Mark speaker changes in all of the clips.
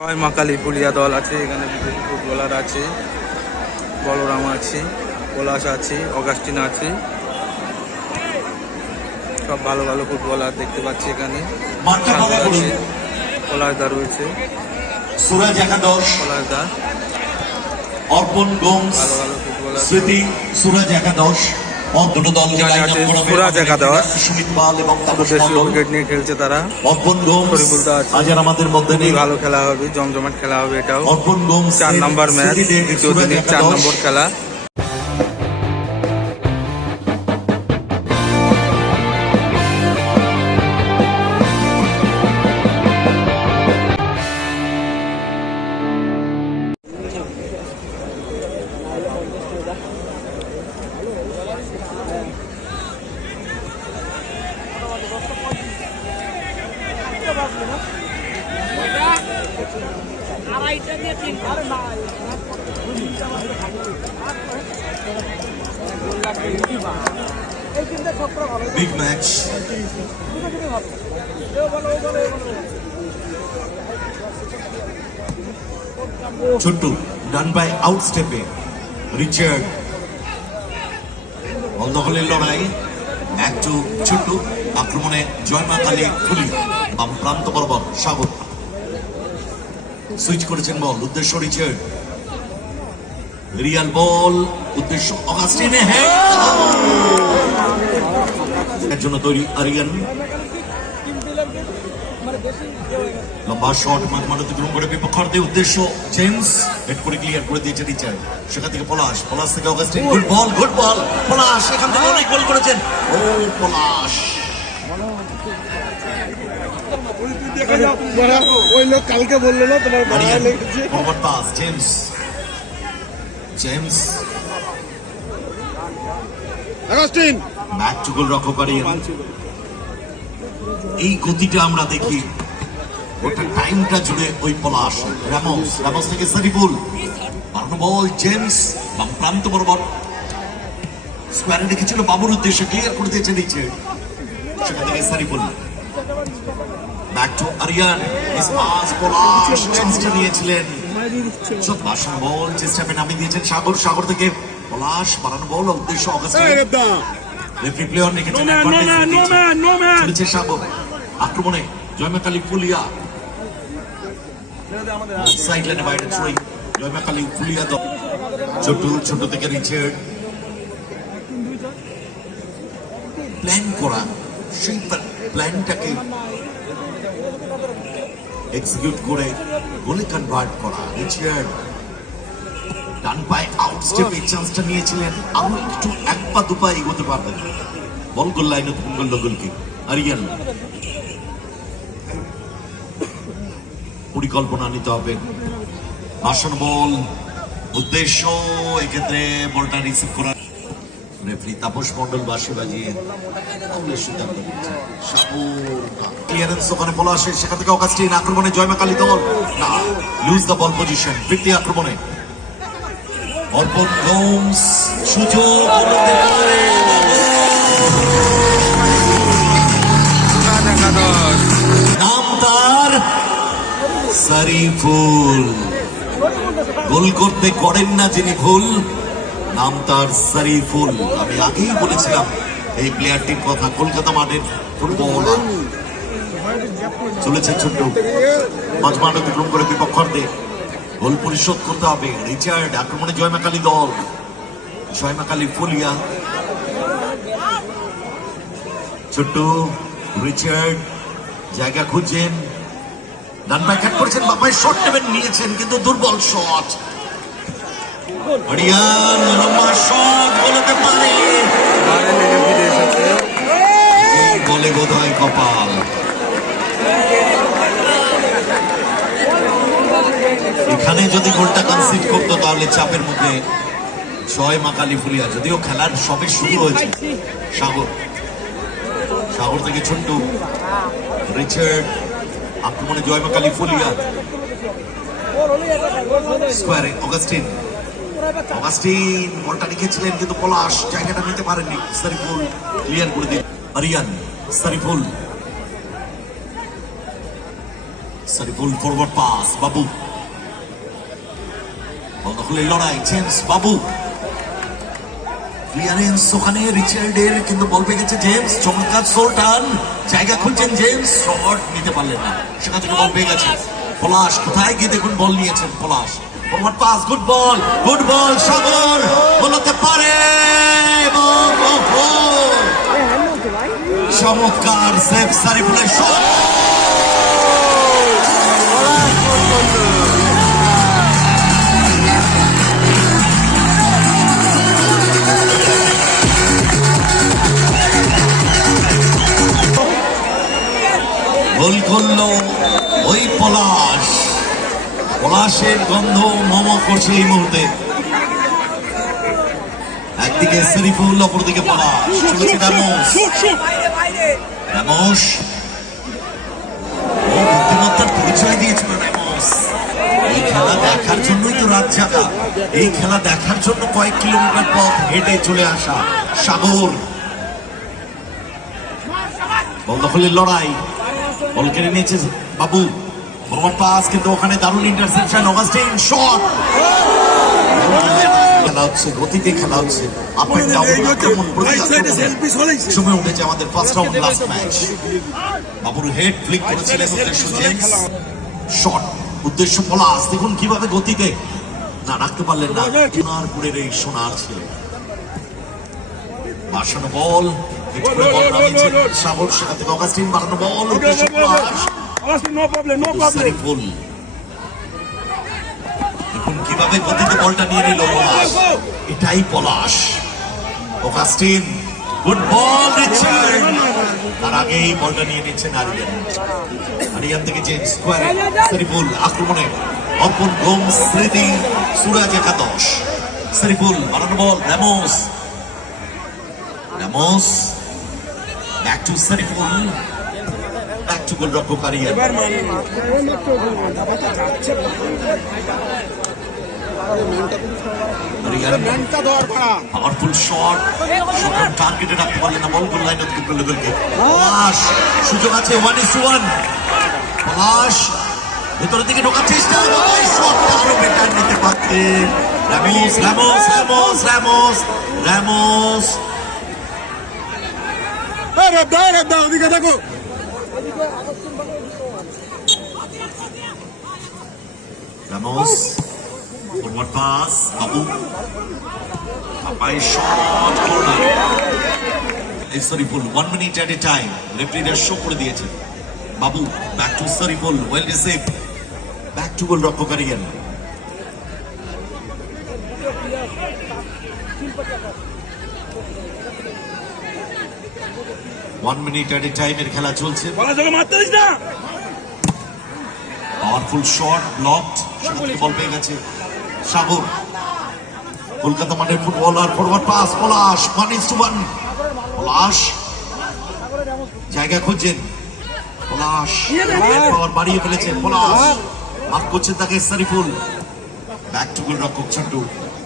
Speaker 1: মা কালী পুলিয়া দল আছে এখানে বিদেশি ফুটবলার আছে বলরাম আছে পলাশ আছে অগাস্টিন আছে। সব ভালো ভালো ফুটবলার দেখতে পাচ্ছি এখানে। আছে পলাশদা রয়েছে। পলাশদা।
Speaker 2: অর্পণ
Speaker 1: ভালো ভালো ফুটবলার
Speaker 2: স্মৃতি সুরাজ একাদশ। দুটো দল
Speaker 1: এখানে আছে সুরাজ
Speaker 2: সুমিত পাল এবং তাপস
Speaker 1: উইকেট নিয়ে খেলছে তারা।
Speaker 2: অর্পণ গোমস আজ আর আমাদের মধ্যে নেই।
Speaker 1: ভালো খেলা হবে জমজমাট খেলা হবে এটাও।
Speaker 2: অর্পণ গোমস
Speaker 1: চার নম্বর ম্যাচ দ্বিতীয় দিনের চার নম্বর খেলা।
Speaker 2: বিগ ম্যাচ ছোট্টু ডান বাই আউট স্টেপে রিচার্ড বল দখলের লড়াই একটু ছোট্ট আক্রমণে জয়মা কালী খুলি, বাম প্রান্ত বরাবর সাগর সুইচ করেছেন বল উদ্দেশ্য রিচার্ড রিয়াল বল উদ্দেশ্য অগাস্টিনে জন্য তৈরি আরিয়ান। লম্বা শট মাঝ মাঠ অতিক্রম করে বিপক্ষার্থে উদ্দেশ্য জেমস। হেড করে ক্লিয়ার করে দিয়েছে রিচার্ড। সেখান থেকে পলাশ পলাশ থেকে Augustine. Good ball good ball Palash সেখান থেকে অনেক গোল করেছেন। ও পলাশ।
Speaker 3: ওই লোক কালকে বলল না তোমার
Speaker 2: James. James
Speaker 3: Augustine
Speaker 2: to goal রক্ষক আরিয়ান এই গতিটা আমরা দেখি। ওটা টাইমটা জুড়ে ওই পলাশ রামোস রামোস থেকে সারিফুল বল জেমস বাম প্রান্ত বরাবর। স্কোয়ারে রেখেছিল বাবুর উদ্দেশ্যে ক্লিয়ার করে দিয়েছে নিচে। সেখান থেকে সারিফুল ব্যাক টু আরিয়ান পলাশ চান্সটা নিয়েছিলেন। বাসন বল চেষ্টা নামিয়ে দিয়েছেন সাগর। সাগর থেকে পলাশ বাড়ানো বল উদ্দেশ্য অগাস্টিন রেফারি প্লেয়ার রেখেছেন
Speaker 3: No man, no man, no man, no man.
Speaker 2: চলেছে সাগর। আক্রমণে জয়মাকালী ফুলিয়া। সাইড লাইনে বাইরে ছড়ি জয়মাকালী ফুলিয়া দল। ছোট ছোট থেকে রিচার্ড প্ল্যান করা। সেই প্ল্যানটাকে এক্সিকিউট করে গোলে কনভার্ট করা। রিচার্ড ডান পায়ে আউট স্টেপে চান্সটা নিয়েছিলেন। আরও একটু এক পা দু পা এগোতে পারতেন বল গোল লাইনে তুমি গোল গোলকে আরিয়ান। পরিকল্পনা নিতে হবে। ভাষণ বল উদ্দেশ্য এক্ষেত্রে বলটা রিসিভ করা রেফারি তাপস মন্ডল বাসে বাজিয়ে ক্লিয়ারেন্স ওখানে বলা আসে, সেখান থেকে আক্রমণে জয়মা কালী দল। না লুজ দ্য বল পজিশন আক্রমণে। নাম তার গোল করতে করেন না যিনি ভুল। নাম তার সারিফুল। আমি আগেই বলেছিলাম, এই প্লেয়ারটির কথা। কলকাতা মাঠের ফুটবল চলেছে ছোট্ট। মাঝ মাঠ অতিক্রম করে বিপক্ষার্থে গোল পরিশোধ করতে হবে। রিচার্ড, আক্রমণে জয়মাকালী দল। জয়মাকালী ফুলিয়া। ছোট্ট রিচার্ড, জায়গা খুঁজছেন। ডান পায়ে কাট করেছেন বাপায় শট নেবেন, নিয়েছেন, কিন্তু দুর্বল শট শট বলতে পারে। বলে বোধ হয় কপাল। এখানে যদি গোলটা কনসিড করতো তাহলে চাপের মুখে ছয় মা ফুলিয়া। যদিও খেলার সবে শুরু হয়েছে। সাগর। সাগর থেকে ছোট্ট রিচার্ড আক্রমণে জয় মা কালী ফুলিয়া। স্কোয়ারে অগাস্টিন। অগাস্টিন বলটা রেখেছিলেন কিন্তু পলাশ জায়গাটা নিতে পারেননি। ক্লিয়ার করে দিন আরিয়ান ফরওয়ার্ড পাস বাবু। লড়াই জেমস বাবু। ক্লিয়ারেন্স ওখানে রিচার্ডের কিন্তু বল পেয়ে গেছে জেমস চমৎকার জায়গা খুঁজছেন জেমস শট নিতে পারলেন না। সেখান থেকে বল পেয়ে গেছে। পলাশ, কোথায় গিয়ে দেখুন বল নিয়েছেন Palash. Forward pass, good ball good ball, Sagar, বলতে পারে চমৎকার সেভ সারিফুলের শট গোল করল ওই পলাশ। পলাশের গন্ধ মম করছে এই মুহূর্তে। একদিকে শরীফুল অপরদিকে পলাশ চলেছে রামোস। রামোস। বুদ্ধিমত্তার পরিচয় দিয়েছিল রামোস। এই খেলা দেখার জন্যই তো রাত জাগা। এই খেলা দেখার জন্য কয়েক কিলোমিটার পথ হেঁটে চলে আসা সাগর। বল দখলের লড়াই। বল কেড়ে নিয়েছে বাবু। ফরওয়ার্ড পাস কিন্তু ওখানে দারুণ ইন্টারসেপশন অগাস্টিন শট খেলা হচ্ছে গতিতে খেলা হচ্ছে। আপ এন্ড ডাউন সময় উঠেছে আমাদের ফার্স্ট রাউন্ড লাস্ট ম্যাচ বাবুর হেড ফ্লিক করেছিলেন উদ্দেশ্য জেমস শট উদ্দেশ্য পলাশ দেখুন কীভাবে গতিতে না রাখতে পারলেন না। সোনারপুরের এই সোনার ছেলে। বাসানো বল সাগর সেখান থেকে অগাস্টিন বাড়ানো বল উদ্দেশ্য পলাশ কীভাবে গতিতে বলটা নিয়ে নিল পলাশ। এটাই পলাশ। অগাস্টিন গুড বল তার আগে এই বলটা নিয়ে নিচ্ছেন আরিয়ান। আরিয়ান থেকে জেমস স্কোয়ারে আক্রমণে অর্পণ গোম স্মৃতি সুরাজ একাদশ। সারিফুল বানানো ball Ramos Ramos back to Sariful. Back to গোলরক্ষক আরিয়ান আরিয়ান
Speaker 3: ম্যানটা দেওয়ার ভাড়া
Speaker 2: পাওয়ারফুল শট শট টার্গেটে রাখতে পারলেন না ball goal line of the লেভেলকে সুযোগ আছে ওয়ান ইস ওয়ান পলাশ ভেতরের দিকে ঢোকার চেষ্টা শটটা আরও বেটার নিতে পারতেন Ramis Ramos Ramos Ramos. Ramos
Speaker 3: আরে দাও রে দাও ওদিকে দেখো।
Speaker 2: রামোস ফরওয়ার্ড পাস বাবু পাপাই শট কর্নার এই Sariful one minute added time রেফারিরা show করে দিয়েছে। Babu back to Sariful well receive back to goal রক্ষক again. One minute added টাইমের খেলা চলছে।
Speaker 3: বলা তোকে মারতে না!
Speaker 2: পাওয়ারফুল শট ব্লকড বল পেয়ে গেছে সাগর কলকাতা মাঠের footballer forward pass Palash one is two one Palash জায়গা খুঁজছেন পলাশ পাওয়ার বাড়িয়ে ফেলেছেন পলাশ মাফ করছেন তাকে সারিফুল ব্যাক টু গোল রক্ষক ছোট্টু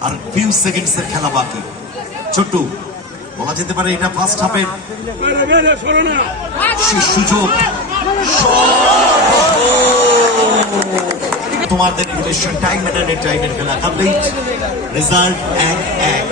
Speaker 2: আর ফিউ সেকেন্ডস এর খেলা বাকি ছোট্টু বলা যেতে পারে এটা ফার্স্ট হাফের সুযোগ তোমাদের টাইম টাইমের খেলা কমপ্লিট রেজাল্ট এক এক